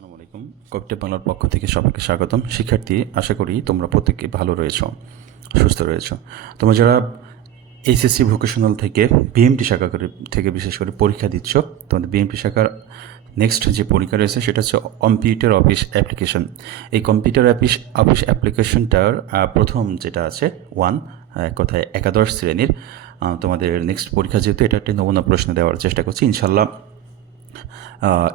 আসসালামু আলাইকুম। কবিতা বাংলার পক্ষ থেকে সবাইকে স্বাগতম। শিক্ষার্থী, আশা করি তোমরা প্রত্যেকে ভালো রয়েছো, সুস্থ রয়েছো। তোমরা যারা এইচএসসি ভোকেশনাল থেকে বিএমটি শাখা করে, থেকে বিশেষ করে পরীক্ষা দিচ্ছ, তোমাদের বিএমটি শাখার নেক্সট যে পরীক্ষা রয়েছে, সেটা হচ্ছে কম্পিউটার অফিস অ্যাপ্লিকেশন এই কম্পিউটার অফিস অফিস অ্যাপ্লিকেশনটার প্রথম যেটা আছে ওয়ান কথায় একাদশ শ্রেণির তোমাদের নেক্সট পরীক্ষা যেহেতু, এটা একটি নমুনা প্রশ্ন দেওয়ার চেষ্টা করছি। ইনশাল্লাহ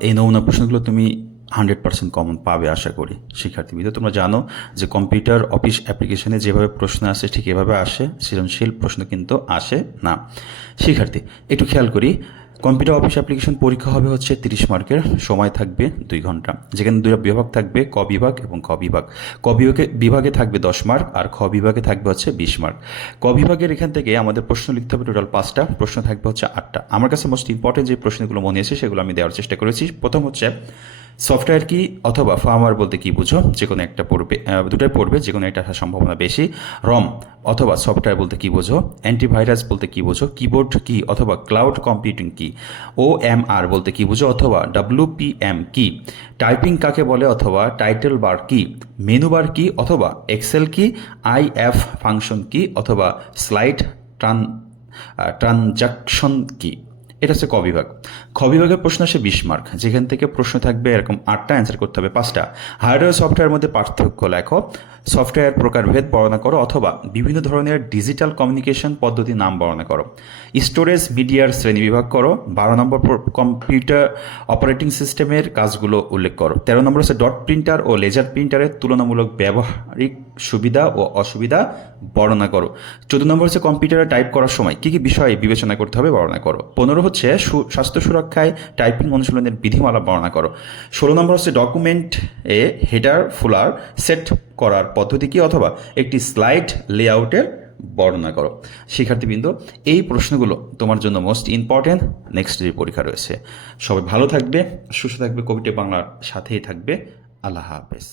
এই নমুনা প্রশ্নগুলো তুমি হান্ড্রেড পার্সেন্ট কমন পাবে আশা করি শিক্ষার্থীবিদ তোমরা জানো যে কম্পিউটার অফিস অ্যাপ্লিকেশনে যেভাবে প্রশ্ন আসে, ঠিক এভাবে আসে, সৃজনশীল প্রশ্ন কিন্তু আসে না। শিক্ষার্থী, একটু খেয়াল করি কম্পিউটার অফিস অ্যাপ্লিকেশন পরীক্ষা হবে হচ্ছে তিরিশ মার্কের, সময় থাকবে দুই ঘণ্টা। যেখানে দুটো বিভাগ থাকবে, ক বিভাগ এবং খ বিভাগ। ক বিভাগে বিভাগে থাকবে দশ মার্ক আর খ বিভাগে থাকবে হচ্ছে বিশ মার্ক। ক বিভাগের এখান থেকে আমাদের প্রশ্ন লিখতে হবে টোটাল পাঁচটা, প্রশ্ন থাকবে হচ্ছে আটটা। আমার কাছে মোস্ট ইম্পর্টেন্ট যে প্রশ্নগুলো মনে আছে সেগুলো আমি দেওয়ার চেষ্টা করেছি। প্রথম হচ্ছে সফটওয়্যার কি অথবা ফার্মার বলতে কি বুঝো? যে কোনো একটা পড়বে দুটোই পড়বে যে কোনো একটা আসার সম্ভাবনা বেশি। রম অথবা সফটওয়্যার বলতে কী বোঝো? অ্যান্টিভাইরাস বলতে কী বোঝো? কিবোর্ড কী? অথবা ক্লাউড কম্পিউটিং কী? ও এম আর বলতে কী বোঝো? অথবা ডাব্লুপিএম কি? টাইপিং কাকে বলে? অথবা টাইটেল বার কি? মেনু বার কী? অথবা এক্সেল কি? আই এফ ফাংশন কি? অথবা স্লাইড ট্রান ট্রানজাকশন কি? এটা হচ্ছে ক বিভাগ। খ বিভাগের প্রশ্ন আসে বিশ মার্ক। যেখান থেকে প্রশ্ন থাকবে এরকম আটটা অ্যান্সার করতে হবে, পাঁচটা। হার্ডওয়্যার সফটওয়্যার মধ্যে পার্থক্য লেখো। সফটওয়্যার প্রকারভেদ বর্ণনা করো অথবা বিভিন্ন ধরনের ডিজিটাল কমিউনিকেশন পদ্ধতি নাম বর্ণনা করো। স্টোরেজ মিডিয়ার শ্রেণীবিভাগ করো। বারো নম্বর কম্পিউটার অপারেটিং সিস্টেমের কাজগুলো উল্লেখ করো। তেরো নম্বর হচ্ছে ডট প্রিন্টার ও লেজার প্রিন্টারের তুলনামূলক ব্যবহারিক সুবিধা ও অসুবিধা বর্ণনা করো। চোদ্দ নম্বর হচ্ছে কম্পিউটারে টাইপ করার সময় কী কী বিষয় বিবেচনা করতে হবে বর্ণনা করো। পনেরো হচ্ছে স্বাস্থ্য সুরক্ষায় টাইপিং অনুশীলনের বিধিমালা বর্ণনা করো। ষোলো নম্বর হচ্ছে ডকুমেন্ট এ হেডার ফুলার সেট করার পদ্ধতি কি অথবা একটি স্লাইড লেআউটের বর্ণনা করো। শিক্ষার্থীবৃন্দ, এই প্রশ্নগুলো তোমার জন্য মোস্ট ইম্পর্টেন্ট নেক্সট যে পরীক্ষা রয়েছে। সবাই ভালো থাকবে, সুস্থ থাকবে কবিটা বাংলার সাথেই থাকবে। আল্লাহ হাফেজ।